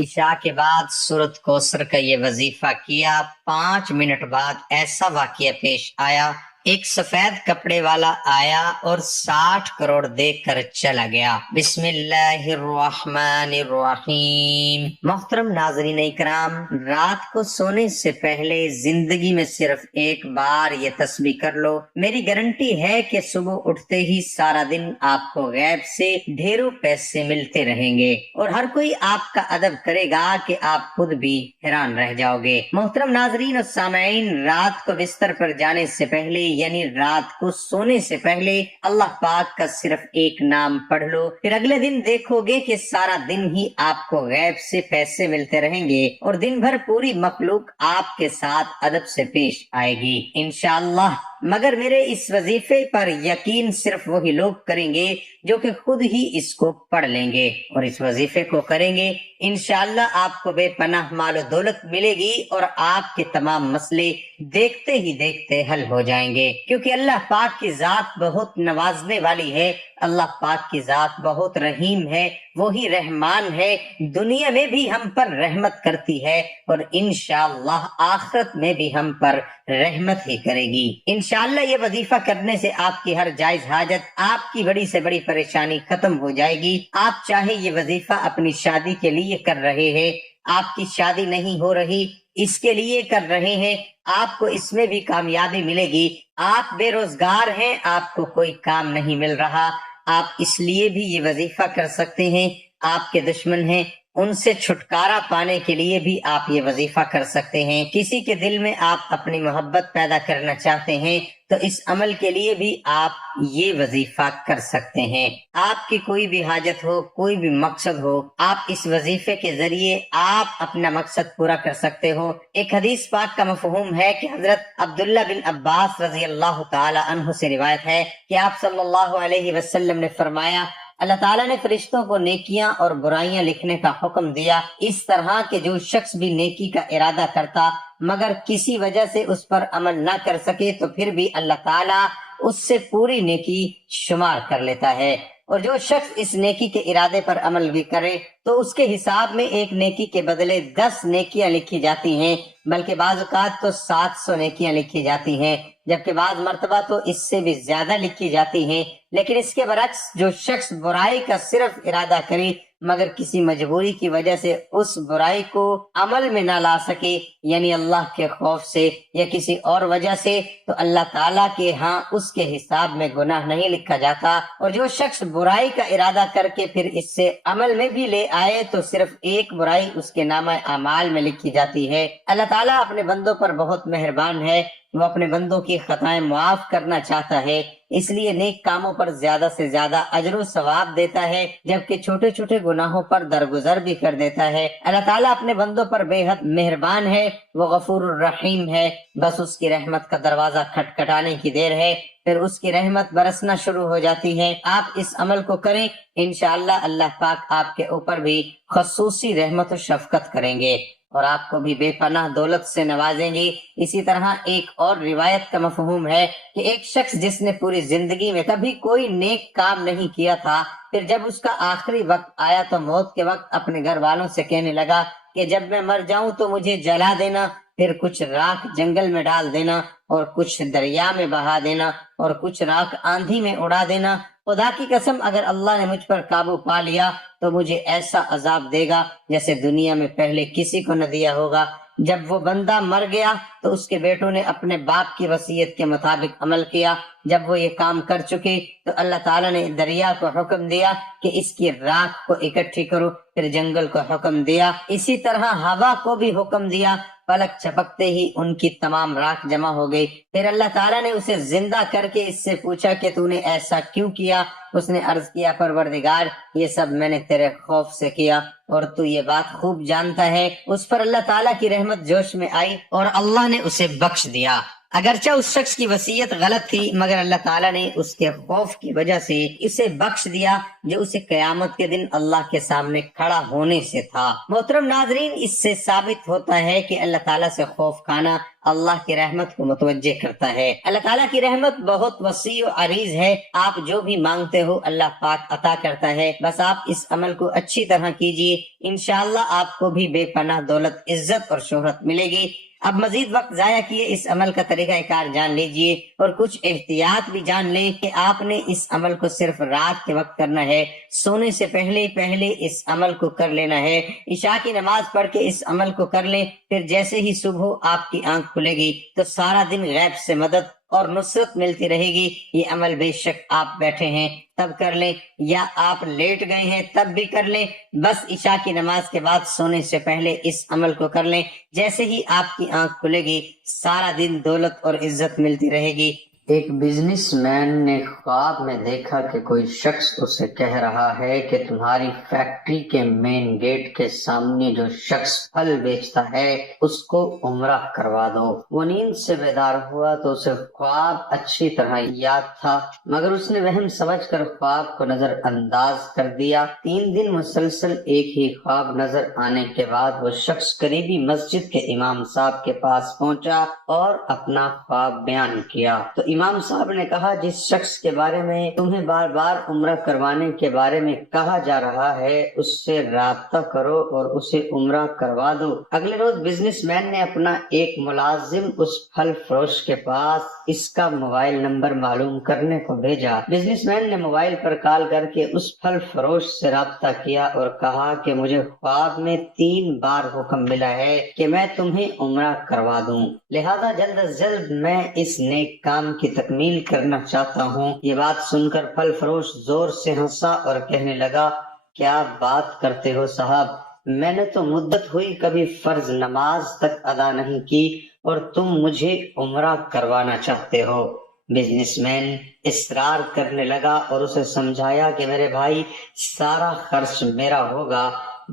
عشاء کے بعد سورت کوثر کا یہ وظیفہ کیا۔ 5 منٹ بعد ایسا واقعہ پیش آیا، ایک سفید کپڑے والا آیا اور 60 کروڑ دے کر چلا گیا۔ بسم اللہ الرحمن الرحیم۔ محترم ناظرین اکرام، رات کو سونے سے پہلے زندگی میں صرف ایک بار یہ تسبیح کر لو، میری گارنٹی ہے کہ صبح اٹھتے ہی سارا دن آپ کو غیب سے ڈھیروں پیسے ملتے رہیں گے، اور ہر کوئی آپ کا ادب کرے گا کہ آپ خود بھی حیران رہ جاؤ گے۔ محترم ناظرین اور سامعین، رات کو بستر پر جانے سے پہلے یعنی رات کو سونے سے پہلے اللہ پاک کا صرف ایک نام پڑھ لو، پھر اگلے دن دیکھو گے کہ سارا دن ہی آپ کو غیب سے پیسے ملتے رہیں گے اور دن بھر پوری مخلوق آپ کے ساتھ ادب سے پیش آئے گی انشاءاللہ۔ مگر میرے اس وظیفے پر یقین صرف وہی لوگ کریں گے جو کہ خود ہی اس کو پڑھ لیں گے اور اس وظیفے کو کریں گے۔ انشاءاللہ آپ کو بے پناہ مال و دولت ملے گی اور آپ کے تمام مسئلے دیکھتے ہی دیکھتے حل ہو جائیں گے، کیونکہ اللہ پاک کی ذات بہت نوازنے والی ہے، اللہ پاک کی ذات بہت رحیم ہے، وہی رحمان ہے، دنیا میں بھی ہم پر رحمت کرتی ہے اور انشاءاللہ آخرت میں بھی ہم پر رحمت ہی کرے گی۔ انشاءاللہ یہ وظیفہ کرنے سے آپ کی ہر جائز حاجت، آپ کی بڑی سے بڑی پریشانی ختم ہو جائے گی۔ آپ چاہے یہ وظیفہ اپنی شادی کے لیے کر رہے ہیں، آپ کی شادی نہیں ہو رہی اس کے لیے کر رہے ہیں، آپ کو اس میں بھی کامیابی ملے گی۔ آپ بے روزگار ہیں، آپ کو کوئی کام نہیں مل رہا، آپ اس لیے بھی یہ وظیفہ کر سکتے ہیں۔ آپ کے دشمن ہیں، ان سے چھٹکارا پانے کے لیے بھی آپ یہ وظیفہ کر سکتے ہیں۔ کسی کے دل میں آپ اپنی محبت پیدا کرنا چاہتے ہیں تو اس عمل کے لیے بھی آپ یہ وظیفہ کر سکتے ہیں۔ آپ کی کوئی بھی حاجت ہو، کوئی بھی مقصد ہو، آپ اس وظیفے کے ذریعے آپ اپنا مقصد پورا کر سکتے ہو۔ ایک حدیث پاک کا مفہوم ہے کہ حضرت عبداللہ بن عباس رضی اللہ تعالی عنہ سے روایت ہے کہ آپ صلی اللہ علیہ وسلم نے فرمایا، اللہ تعالیٰ نے فرشتوں کو نیکیاں اور برائیاں لکھنے کا حکم دیا، اس طرح کہ جو شخص بھی نیکی کا ارادہ کرتا مگر کسی وجہ سے اس پر عمل نہ کر سکے تو پھر بھی اللہ تعالیٰ اس سے پوری نیکی شمار کر لیتا ہے، اور جو شخص اس نیکی کے ارادے پر عمل بھی کرے تو اس کے حساب میں ایک نیکی کے بدلے 10 نیکیاں لکھی جاتی ہیں، بلکہ بعض اوقات تو 700 نیکیاں لکھی جاتی ہیں، جبکہ بعض مرتبہ تو اس سے بھی زیادہ لکھی جاتی ہیں۔ لیکن اس کے برعکس جو شخص برائی کا صرف ارادہ کرے مگر کسی مجبوری کی وجہ سے اس برائی کو عمل میں نہ لا سکے، یعنی اللہ کے خوف سے یا کسی اور وجہ سے، تو اللہ تعالیٰ کے ہاں اس کے حساب میں گناہ نہیں لکھا جاتا، اور جو شخص برائی کا ارادہ کر کے پھر اس سے عمل میں بھی لے آئے تو صرف ایک برائی اس کے نامہ اعمال میں لکھی جاتی ہے۔ اللہ تعالیٰ اپنے بندوں پر بہت مہربان ہے، وہ اپنے بندوں کی خطائیں معاف کرنا چاہتا ہے، اس لیے نیک کاموں پر زیادہ سے زیادہ اجر و ثواب دیتا ہے، جبکہ چھوٹے چھوٹے گناہوں پر درگزر بھی کر دیتا ہے۔ اللہ تعالیٰ اپنے بندوں پر بے حد مہربان ہے، وہ غفور الرحیم ہے، بس اس کی رحمت کا دروازہ کھٹکھٹانے کی دیر ہے، پھر اس کی رحمت برسنا شروع ہو جاتی ہے۔ آپ اس عمل کو کریں، انشاءاللہ اللہ پاک آپ کے اوپر بھی خصوصی رحمت و شفقت کریں گے اور آپ کو بھی بے پناہ دولت سے نوازیں گے۔ اسی طرح ایک اور روایت کا مفہوم ہے کہ ایک شخص جس نے پوری زندگی میں کبھی کوئی نیک کام نہیں کیا تھا، پھر جب اس کا آخری وقت آیا تو موت کے وقت اپنے گھر والوں سے کہنے لگا کہ جب میں مر جاؤں تو مجھے جلا دینا، پھر کچھ راکھ جنگل میں ڈال دینا اور کچھ دریا میں بہا دینا اور کچھ راکھ آندھی میں اڑا دینا، خدا کی قسم اگر اللہ نے مجھ پر قابو پا لیا تو مجھے ایسا عذاب دے گا جیسے دنیا میں پہلے کسی کو نہ دیا ہوگا۔ جب وہ بندہ مر گیا تو اس کے بیٹوں نے اپنے باپ کی وصیت کے مطابق عمل کیا۔ جب وہ یہ کام کر چکے تو اللہ تعالیٰ نے دریا کو حکم دیا کہ اس کی راکھ کو اکٹھی کرو، پھر جنگل کو حکم دیا، اسی طرح ہوا کو بھی حکم دیا، پلک چپکتے ہی ان کی تمام راکھ جمع ہو گئی۔ پھر اللہ تعالیٰ نے اسے زندہ کر کے اس سے پوچھا کہ تو نے ایسا کیوں کیا؟ اس نے عرض کیا، پروردگار یہ سب میں نے تیرے خوف سے کیا اور تو یہ بات خوب جانتا ہے۔ اس پر اللہ تعالیٰ کی رحمت جوش میں آئی اور اللہ نے اسے بخش دیا۔ اگرچہ اس شخص کی وصیت غلط تھی مگر اللہ تعالیٰ نے اس کے خوف کی وجہ سے اسے بخش دیا جو اسے قیامت کے دن اللہ کے سامنے کھڑا ہونے سے تھا۔ محترم ناظرین، اس سے ثابت ہوتا ہے کہ اللہ تعالیٰ سے خوف کھانا اللہ کی رحمت کو متوجہ کرتا ہے۔ اللہ تعالیٰ کی رحمت بہت وسیع و عریض ہے، آپ جو بھی مانگتے ہو اللہ پاک عطا کرتا ہے، بس آپ اس عمل کو اچھی طرح کیجئے، انشاءاللہ آپ کو بھی بے پناہ دولت، عزت اور شہرت ملے گی۔ اب مزید وقت ضائع کیے اس عمل کا طریقہ کار جان لیجئے اور کچھ احتیاط بھی جان لیں کہ آپ نے اس عمل کو صرف رات کے وقت کرنا ہے، سونے سے پہلے اس عمل کو کر لینا ہے۔ عشاء کی نماز پڑھ کے اس عمل کو کر لیں، پھر جیسے ہی صبح آپ کی آنکھ کھلے گی تو سارا دن غیب سے مدد اور نصرت ملتی رہے گی۔ یہ عمل بے شک آپ بیٹھے ہیں تب کر لیں یا آپ لیٹ گئے ہیں تب بھی کر لیں، بس عشاء کی نماز کے بعد سونے سے پہلے اس عمل کو کر لیں، جیسے ہی آپ کی آنکھ کھلے گی سارا دن دولت اور عزت ملتی رہے گی۔ ایک بزنس مین نے خواب میں دیکھا کہ کوئی شخص اسے کہہ رہا ہے کہ تمہاری فیکٹری کے مین گیٹ کے سامنے جو شخص پھل بیچتا ہے اس کو عمرہ کروا دو۔ وہ نیند سے بیدار ہوا تو اسے خواب اچھی طرح یاد تھا مگر اس نے وہم سمجھ کر خواب کو نظر انداز کر دیا۔ 3 دن مسلسل ایک ہی خواب نظر آنے کے بعد وہ شخص قریبی مسجد کے امام صاحب کے پاس پہنچا اور اپنا خواب بیان کیا تو امام صاحب نے کہا، جس شخص کے بارے میں تمہیں بار بار عمرہ کروانے کے بارے میں کہا جا رہا ہے اس سے رابطہ کرو اور اسے عمرہ کروا دو۔ اگلے روز بزنس مین نے اپنا ایک ملازم اس پھل فروش کے پاس اس کا موبائل نمبر معلوم کرنے کو بھیجا۔ بزنس مین نے موبائل پر کال کر کے اس پھل فروش سے رابطہ کیا اور کہا کہ مجھے خواب میں 3 بار حکم ملا ہے کہ میں تمہیں عمرہ کروا دوں، لہذا جلد از جلد میں اس نیک کام کی تکمیل کرنا چاہتا ہوں۔ یہ بات سن کر پھل فروش زور سے ہنسا اور کہنے لگا، کیا بات کرتے ہو صاحب، میں نے تو مدت ہوئی کبھی فرض نماز تک ادا نہیں کی اور تم مجھے عمرہ کروانا چاہتے ہو۔ بزنس مین اصرار کرنے لگا اور اسے سمجھایا کہ میرے بھائی سارا خرچ میرا ہوگا۔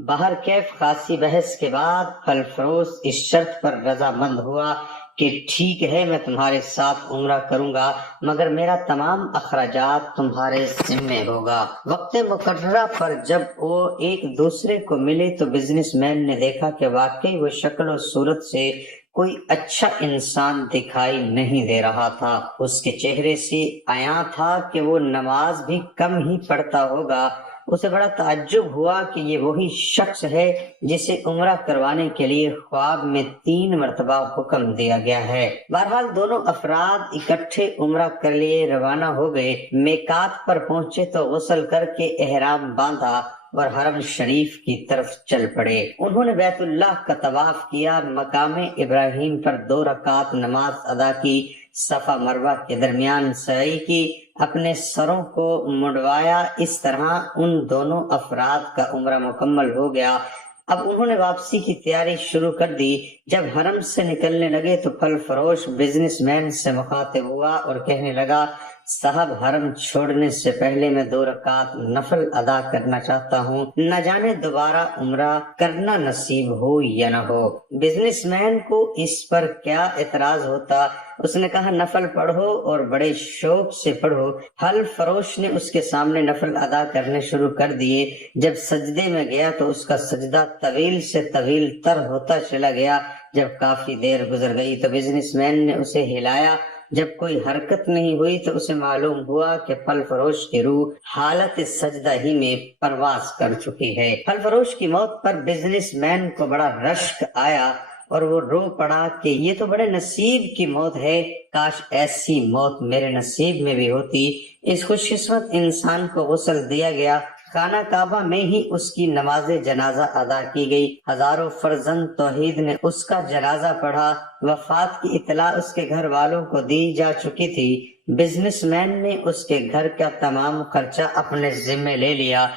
باہر کیف خاصی بحث کے بعد پھل فروش اس شرط پر رضامند ہوا کہ ٹھیک ہے میں تمہارے ساتھ عمرہ کروں گا مگر میرا تمام اخراجات تمہارے ذمے ہوگا۔ وقت مقررہ پر جب وہ ایک دوسرے کو ملے تو بزنس مین نے دیکھا کہ واقعی وہ شکل و صورت سے کوئی اچھا انسان دکھائی نہیں دے رہا تھا۔ اس کے چہرے سے عیاں تھا کہ وہ نماز بھی کم ہی پڑھتا ہوگا۔ اسے بڑا تعجب ہوا کہ یہ وہی شخص ہے جسے عمرہ کروانے کے لیے خواب میں 3 مرتبہ حکم دیا گیا ہے۔ بہرحال دونوں افراد اکٹھے عمرہ کر لیے روانہ ہو گئے۔ میقات پر پہنچے تو غسل کر کے احرام باندھا اور حرم شریف کی طرف چل پڑے۔ انہوں نے بیت اللہ کا طواف کیا، مقام ابراہیم پر 2 رکعت نماز ادا کی، صفا مروہ کے درمیان سعی کی، اپنے سروں کو مڑوایا۔ اس طرح ان دونوں افراد کا عمرہ مکمل ہو گیا۔ اب انہوں نے واپسی کی تیاری شروع کر دی۔ جب حرم سے نکلنے لگے تو پھل فروش بزنس مین سے مخاطب ہوا اور کہنے لگا، صاحب حرم چھوڑنے سے پہلے میں 2 رکعت نفل ادا کرنا چاہتا ہوں، نہ جانے دوبارہ عمرہ کرنا نصیب ہو یا نہ ہو۔ بزنس مین کو اس پر کیا اعتراض ہوتا؟ اس نے کہا، نفل پڑھو اور بڑے شوق سے پڑھو۔ پھل فروش نے اس کے سامنے نفل ادا کرنے شروع کر دیے۔ جب سجدے میں گیا تو اس کا سجدہ طویل سے طویل تر ہوتا چلا گیا۔ جب کافی دیر گزر گئی تو بزنس مین نے اسے ہلایا۔ جب کوئی حرکت نہیں ہوئی تو اسے معلوم ہوا کہ پھل فروش کی روح حالت سجدہ ہی میں پرواز کر چکی ہے۔ پھل فروش کی موت پر بزنس مین کو بڑا رشک آیا اور وہ رو پڑا کہ یہ تو بڑے نصیب کی موت ہے، کاش ایسی موت میرے نصیب میں بھی ہوتی۔ اس خوش قسمت انسان کو غسل دیا گیا، خانہ کعبہ میں ہی اس کی نماز جنازہ ادا کی گئی، ہزاروں فرزند توحید نے اس کا جنازہ پڑھا۔ وفات کی اطلاع اس کے گھر والوں کو دی جا چکی تھی۔ بزنس مین نے اس کے گھر کا تمام خرچہ اپنے ذمے لے لیا۔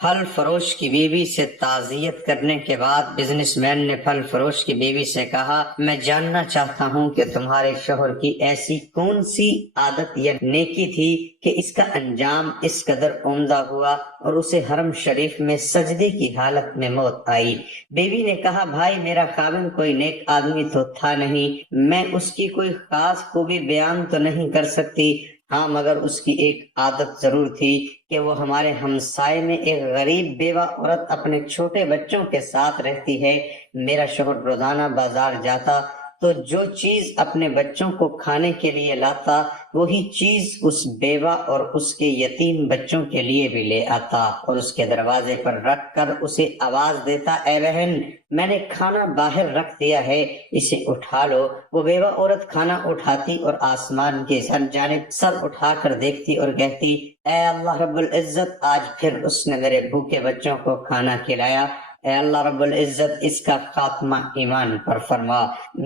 پھل فروش کی بیوی سے تعزیت کرنے کے بعد بزنس مین نے پھل فروش کی بیوی سے کہا، میں جاننا چاہتا ہوں کہ تمہارے شوہر کی ایسی کون سی عادت یا نیکی تھی کہ اس کا انجام اس قدر عمدہ ہوا اور اسے حرم شریف میں سجدے کی حالت میں موت آئی۔ بیوی نے کہا، بھائی میرا خاوند کوئی نیک آدمی تو تھا نہیں، میں اس کی کوئی خاص خوبی بیان تو نہیں کر سکتی، ہاں مگر اس کی ایک عادت ضرور تھی کہ وہ ہمارے ہمسائے میں ایک غریب بیوہ عورت اپنے چھوٹے بچوں کے ساتھ رہتی ہے۔ میرا شوہر روزانہ بازار جاتا تو جو چیز اپنے بچوں کو کھانے کے لیے لاتا وہی چیز اس بیوہ اور اس کے یتیم بچوں کے لیے بھی لے آتا اور اس کے دروازے پر رکھ کر اسے آواز دیتا، اے بہن میں نے کھانا باہر رکھ دیا ہے، اسے اٹھا لو۔ وہ بیوہ عورت کھانا اٹھاتی اور آسمان کی جانب سر اٹھا کر دیکھتی اور کہتی، اے اللہ رب العزت، آج پھر اس نے میرے بھوکے بچوں کو کھانا کھلایا، اے اللہ رب العزت اس کا خاتمہ ایمان پر فرما۔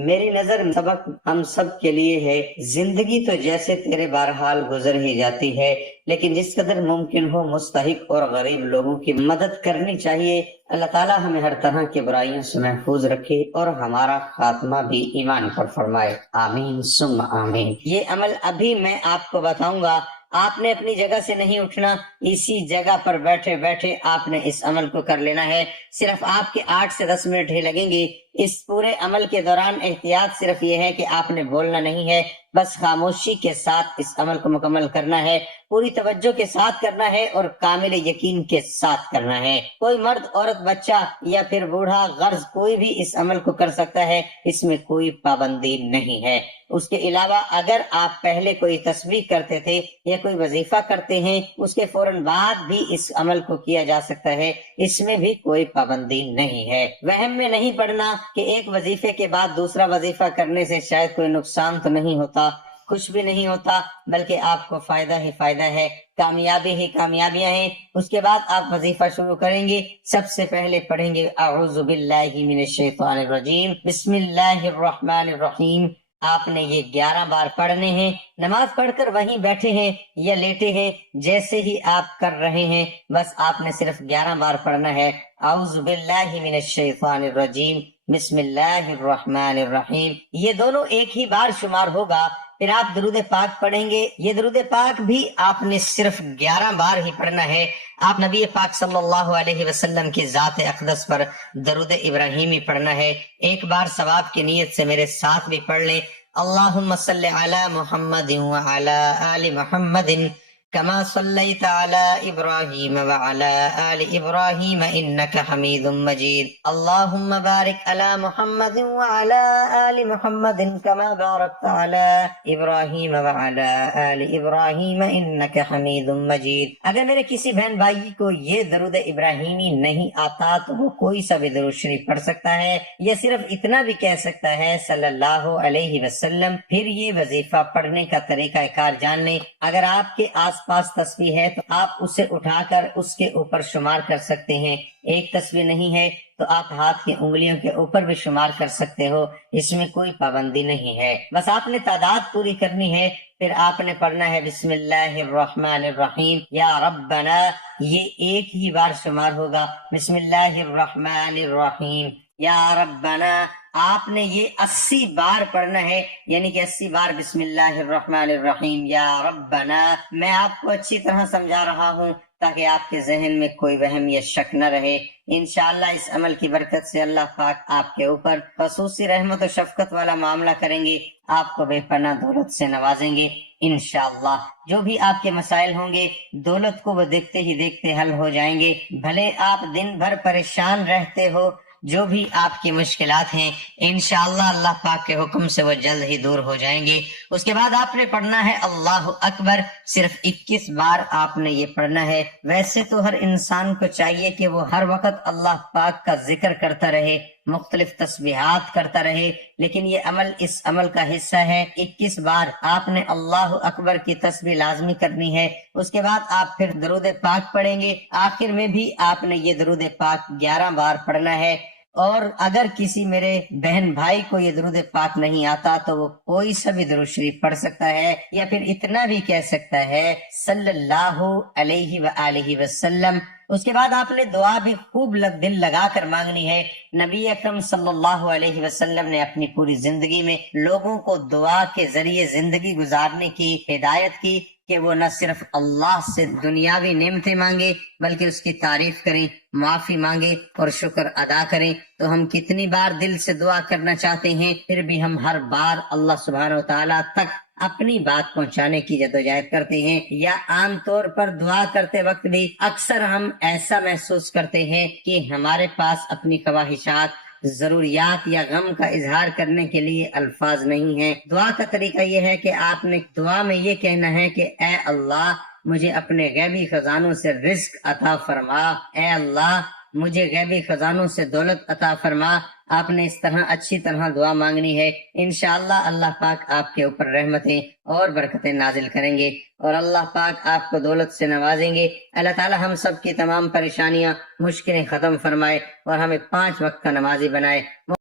میری نظر سبق ہم سب کے لیے ہے، زندگی تو جیسے تیرے بہرحال گزر ہی جاتی ہے، لیکن جس قدر ممکن ہو مستحق اور غریب لوگوں کی مدد کرنی چاہیے۔ اللہ تعالیٰ ہمیں ہر طرح کی برائیوں سے محفوظ رکھے اور ہمارا خاتمہ بھی ایمان پر فرمائے، آمین ثم آمین۔ یہ عمل ابھی میں آپ کو بتاؤں گا، آپ نے اپنی جگہ سے نہیں اٹھنا، اسی جگہ پر بیٹھے بیٹھے آپ نے اس عمل کو کر لینا ہے۔ صرف آپ کے 8 سے 10 منٹ ہی لگیں گے۔ اس پورے عمل کے دوران احتیاط صرف یہ ہے کہ آپ نے بولنا نہیں ہے، بس خاموشی کے ساتھ اس عمل کو مکمل کرنا ہے، پوری توجہ کے ساتھ کرنا ہے اور کامل یقین کے ساتھ کرنا ہے۔ کوئی مرد، عورت، بچہ یا پھر بوڑھا، غرض کوئی بھی اس عمل کو کر سکتا ہے، اس میں کوئی پابندی نہیں ہے۔ اس کے علاوہ اگر آپ پہلے کوئی تسبیح کرتے تھے یا کوئی وظیفہ کرتے ہیں، اس کے فوراً بعد بھی اس عمل کو کیا جا سکتا ہے، اس میں بھی کوئی پابندی نہیں ہے۔ وہم میں نہیں پڑنا کہ ایک وظیفے کے بعد دوسرا وظیفہ کرنے سے شاید کوئی نقصان تو نہیں ہوتا، کچھ بھی نہیں ہوتا، بلکہ آپ کو فائدہ ہی فائدہ ہے، کامیابی ہی کامیابیاں ہیں۔ اس کے بعد آپ وظیفہ شروع کریں گے، سب سے پہلے پڑھیں گے اعوذ باللہ من الشیطان الرجیم، بسم اللہ الرحمن الرحیم۔ آپ نے یہ 11 بار پڑھنے ہیں۔ نماز پڑھ کر وہیں بیٹھے ہیں یا لیٹے ہیں، جیسے ہی آپ کر رہے ہیں بس آپ نے صرف 11 بار پڑھنا ہے، اعوذ باللہ من الشیطان الرجیم، بسم اللہ الرحمن الرحیم۔ یہ دونوں ایک ہی بار شمار ہوگا۔ پھر آپ درود پاک پڑھیں گے۔ یہ درود پاک بھی آپ نے صرف 11 بار ہی پڑھنا ہے۔ آپ نبی پاک صلی اللہ علیہ وسلم کی ذات اقدس پر درود ابراہیمی پڑھنا ہے۔ ایک بار ثواب کی نیت سے میرے ساتھ بھی پڑھ لیں، اللہم صلی علی محمد وعلی آل محمد کما صلیت علی ابراہیم وعلی آل ابراہیم انک حمید مجید، اللہم بارک علی محمد وعلی آل محمد کما بارکت علی ابراہیم وعلی آل ابراہیم انک حمید مجید۔ اگر میرے کسی بہن بھائی کو یہ درود ابراہیمی نہیں آتا تو وہ کوئی سا بھی درود شریف پڑھ سکتا ہے یا صرف اتنا بھی کہہ سکتا ہے صلی اللہ علیہ وسلم۔ پھر یہ وظیفہ پڑھنے کا طریقہ کار جان لیں۔ اگر آپ کے آس پاس تسبیح ہے تو آپ اسے اٹھا کر اس کے اوپر شمار کر سکتے ہیں۔ ایک تسبیح نہیں ہے تو آپ ہاتھ کی انگلیوں کے اوپر بھی شمار کر سکتے ہو، اس میں کوئی پابندی نہیں ہے، بس آپ نے تعداد پوری کرنی ہے۔ پھر آپ نے پڑھنا ہے بسم اللہ الرحمن الرحیم، یا ربنا، یہ ایک ہی بار شمار ہوگا، بسم اللہ الرحمن الرحیم یا ربنا۔ آپ نے یہ 80 بار پڑھنا ہے، یعنی کہ 80 بار بسم اللہ الرحمن الرحیم یا ربنا۔ میں آپ کو اچھی طرح سمجھا رہا ہوں تاکہ آپ کے ذہن میں کوئی وہم یا شک نہ رہے۔ انشاءاللہ اس عمل کی برکت سے اللہ پاک آپ کے اوپر خصوصی رحمت و شفقت والا معاملہ کریں گے، آپ کو بے پناہ دولت سے نوازیں گے انشاءاللہ۔ جو بھی آپ کے مسائل ہوں گے دولت کو وہ دیکھتے ہی دیکھتے حل ہو جائیں گے، بھلے آپ دن بھر پریشان رہتے ہو، جو بھی آپ کی مشکلات ہیں انشاءاللہ اللہ پاک کے حکم سے وہ جلد ہی دور ہو جائیں گے۔ اس کے بعد آپ نے پڑھنا ہے اللہ اکبر، صرف 21 بار آپ نے یہ پڑھنا ہے۔ ویسے تو ہر انسان کو چاہیے کہ وہ ہر وقت اللہ پاک کا ذکر کرتا رہے، مختلف تسبیحات کرتا رہے، لیکن یہ عمل اس عمل کا حصہ ہے۔ 21 بار آپ نے اللہ اکبر کی تسبیح لازمی کرنی ہے۔ اس کے بعد آپ پھر درود پاک پڑھیں گے، آخر میں بھی آپ نے یہ درود پاک 11 بار پڑھنا ہے۔ اور اگر کسی میرے بہن بھائی کو یہ درود پاک نہیں آتا تو وہ کوئی سا بھی درود شریف پڑھ سکتا ہے یا پھر اتنا بھی کہہ سکتا ہے صلی اللہ علیہ وآلہ وسلم اس کے بعد آپ نے دعا بھی خوب دل لگا کر مانگنی ہے۔ نبی اکرم صلی اللہ علیہ وسلم نے اپنی پوری زندگی میں لوگوں کو دعا کے ذریعے زندگی گزارنے کی ہدایت کی کہ وہ نہ صرف اللہ سے دنیاوی نعمتیں مانگے بلکہ اس کی تعریف کریں، معافی مانگے اور شکر ادا کریں۔ تو ہم کتنی بار دل سے دعا کرنا چاہتے ہیں، پھر بھی ہم ہر بار اللہ سبحانہ و تعالیٰ تک اپنی بات پہنچانے کی جدوجہد کرتے ہیں، یا عام طور پر دعا کرتے وقت بھی اکثر ہم ایسا محسوس کرتے ہیں کہ ہمارے پاس اپنی خواہشات، ضروریات یا غم کا اظہار کرنے کے لیے الفاظ نہیں ہیں۔ دعا کا طریقہ یہ ہے کہ آپ نے دعا میں یہ کہنا ہے کہ اے اللہ مجھے اپنے غیبی خزانوں سے رزق عطا فرما، اے اللہ مجھے غیبی خزانوں سے دولت عطا فرما۔ آپ نے اس طرح اچھی طرح دعا مانگنی ہے، انشاءاللہ اللہ پاک آپ کے اوپر رحمتیں اور برکتیں نازل کریں گے اور اللہ پاک آپ کو دولت سے نوازیں گے۔ اللہ تعالی ہم سب کی تمام پریشانیاں، مشکلیں ختم فرمائے اور ہمیں 5 وقت کا نمازی بنائے۔